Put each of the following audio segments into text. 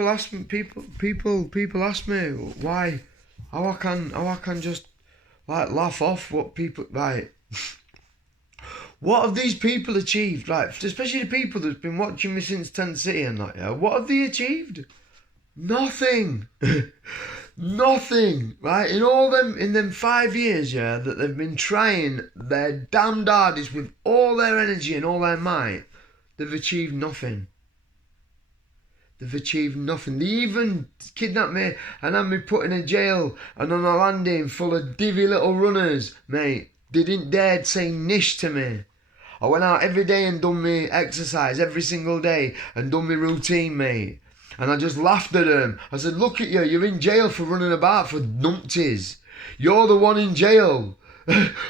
People ask me why, how I can just like laugh off what people like. What have these people achieved? Right, especially the people that's been watching me since Tent City and that. Yeah, what have they achieved? Nothing. Nothing. Right, in them 5 years, yeah, that they've been trying their damned hardest with all their energy and all their might, they've achieved nothing. They've achieved nothing. They even kidnapped me and had me put in a jail and on a landing full of divvy little runners, mate. They didn't dare say nish to me. I went out every day and done me exercise every single day and done me routine, mate. And I just laughed at them. I said, look at you, you're in jail for running about for numpties. You're the one in jail.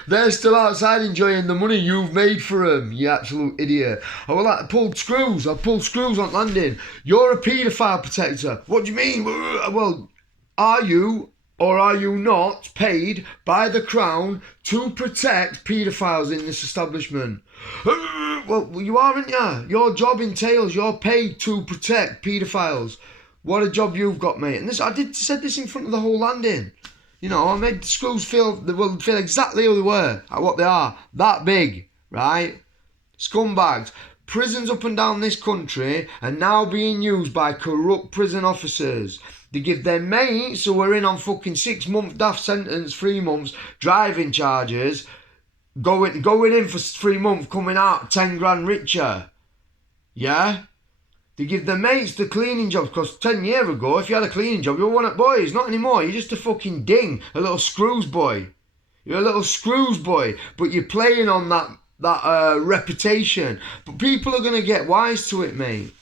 They're still outside enjoying the money you've made for them, you absolute idiot. I pulled screws on landing. You're a paedophile protector. What do you mean? Well, are you or are you not paid by the Crown to protect paedophiles in this establishment? Well, you aren't you? Your job entails you're paid to protect paedophiles. What a job you've got, mate. And said this in front of the whole landing. You know, I made the schools feel exactly who they were, what they are, that big, right? Scumbags. Prisons up and down this country are now being used by corrupt prison officers. They give their mates who are in on fucking 6 month daft sentence, 3 months, driving charges, going in for 3 months, coming out 10 grand richer. Yeah? They give their mates the cleaning jobs, because 10 years ago, if you had a cleaning job, you were one at boys. Not anymore. You're just a fucking ding, a little screws boy. You're a little screws boy, but you're playing on that reputation. But people are going to get wise to it, mate.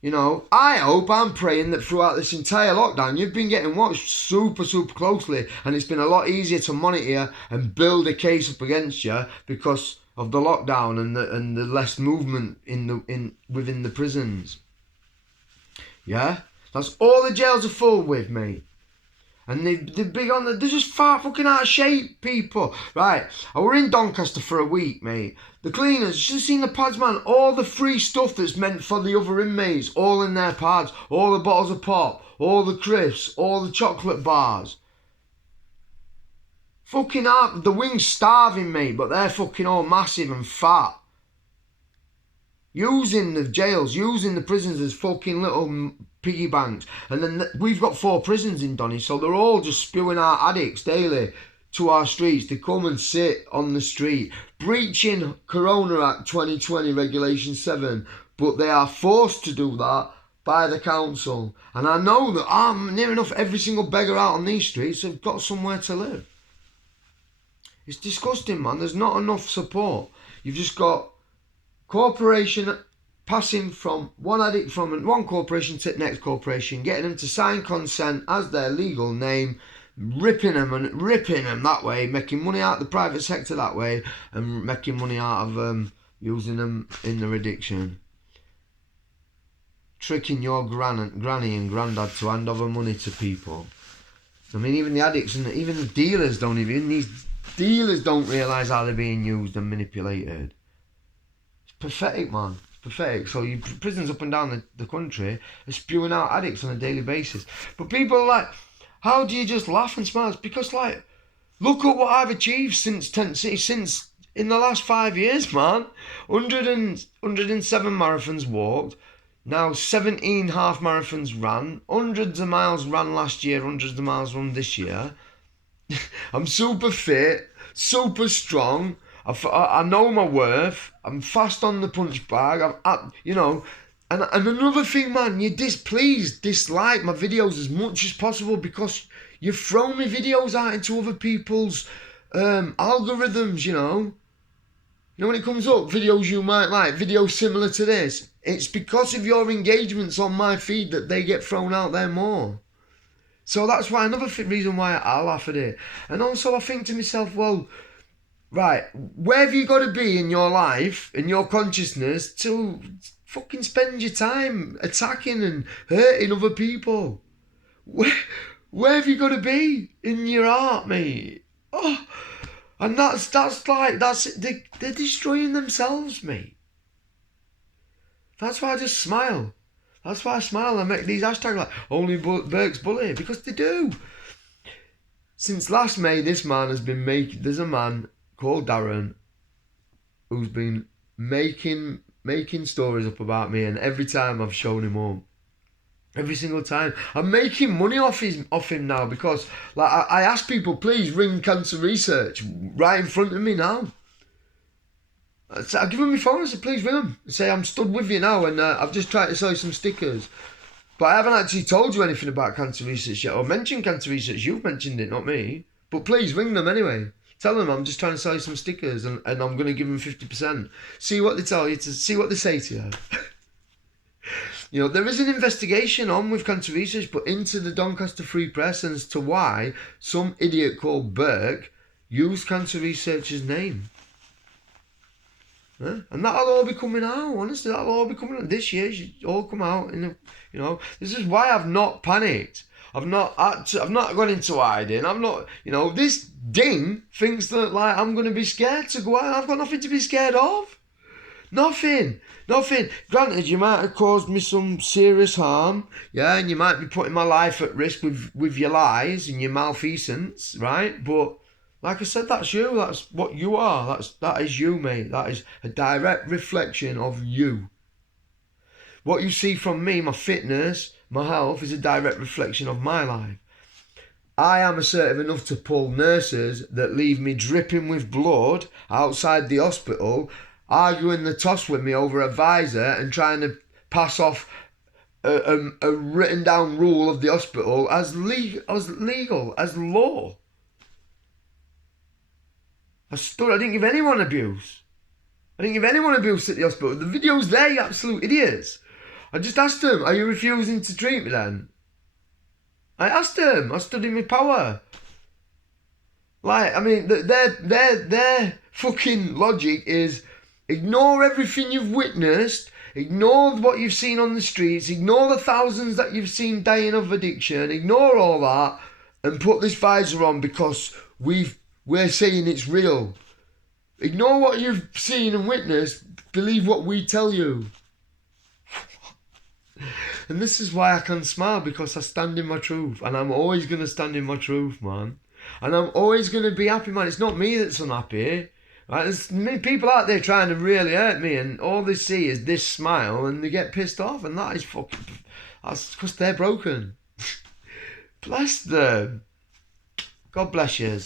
You know, I'm praying that throughout this entire lockdown, you've been getting watched super, super closely, and it's been a lot easier to monitor you and build a case up against you because of the lockdown and the less movement within the prisons. Yeah? That's all the jails are full with, mate. And they're big on they're just far fucking out of shape, people. Right, I were in Doncaster for a week, mate. The cleaners, you should have seen the pads, man. All the free stuff that's meant for the other inmates, all in their pads. All the bottles of pop, all the crisps, all the chocolate bars. Fucking out, the wing's starving, mate, but they're fucking all massive and fat. Using the jails, using the prisons as fucking little piggy banks. And then we've got 4 prisons in Donny, so they're all just spewing out addicts daily to our streets to come and sit on the street, breaching Corona Act 2020 Regulation 7. But they are forced to do that by the council. And I know that near enough every single beggar out on these streets have got somewhere to live. It's disgusting, man. There's not enough support. You've just got corporation passing from one addict from one corporation to the next corporation, getting them to sign consent as their legal name, ripping them that way, making money out of the private sector that way, and making money out of using them in their addiction. Tricking your granny and granddad to hand over money to people. I mean, even the addicts and even the dealers these dealers don't realise how they're being used and manipulated. It's pathetic, man. It's pathetic. So prisons up and down the country are spewing out addicts on a daily basis. But people are like, how do you just laugh and smile? It's because, like, look at what I've achieved since Tent City, since in the last 5 years, man. 107 marathons walked. Now 17 half marathons ran. Hundreds of miles ran last year, hundreds of miles run this year. I'm super fit, super strong. I know my worth. I'm fast on the punch bag. You know, and another thing, man, you dislike my videos as much as possible because you throw me videos out into other people's algorithms. You know, when it comes up, videos you might like, videos similar to this. It's because of your engagements on my feed that they get thrown out there more. So that's why another reason why I laugh at it. And also I think to myself, well, right, where have you got to be in your life, in your consciousness, to fucking spend your time attacking and hurting other people? Where have you got to be in your heart, mate? Oh, and they're destroying themselves, mate. That's why I just smile. That's why I smile and make these hashtags like only Burke's Bully, because they do. Since last May, this man has been making. There's a man called Darren who's been making stories up about me, and every time I've shown him up, every single time, I'm making money off him now, because like I ask people, please ring Cancer Research right in front of me now. I give them my phone and say, please ring them. Say, I'm stood with you now, and I've just tried to sell you some stickers. But I haven't actually told you anything about Cancer Research yet, or mentioned Cancer Research. You've mentioned it, not me. But please ring them anyway. Tell them I'm just trying to sell you some stickers, and I'm going to give them 50%. See what they tell you, see what they say to you. You know, there is an investigation on with Cancer Research, but into the Doncaster Free Press as to why some idiot called Burke used Cancer Research's name. And that'll all be coming out, honestly, that'll all be coming out this year. It should all come out in you know. This is why I've not panicked. I've not gone into hiding. I'm not, you know, this ding thinks that like I'm gonna be scared to go out. I've got nothing to be scared of. Nothing. Granted, you might have caused me some serious harm, yeah, and you might be putting my life at risk with your lies and your malfeasance, right? But like I said, that's you. That's what you are. That is you, mate. That is a direct reflection of you. What you see from me, my fitness, my health, is a direct reflection of my life. I am assertive enough to pull nurses that leave me dripping with blood outside the hospital, arguing the toss with me over a visor and trying to pass off a written down rule of the hospital as legal, as law. I didn't give anyone abuse. I didn't give anyone abuse at the hospital. The video's there, you absolute idiots. I just asked them, are you refusing to treat me then? I asked them. I stood in my power. Like, I mean, their fucking logic is ignore everything you've witnessed, ignore what you've seen on the streets, ignore the thousands that you've seen dying of addiction, ignore all that, and put this visor on because we're saying it's real. Ignore what you've seen and witnessed. Believe what we tell you. And this is why I can smile, because I stand in my truth. And I'm always going to stand in my truth, man. And I'm always going to be happy, man. It's not me that's unhappy. Right? There's many people out there trying to really hurt me, and all they see is this smile and they get pissed off. And that is fucking... That's because they're broken. Bless them. God bless you.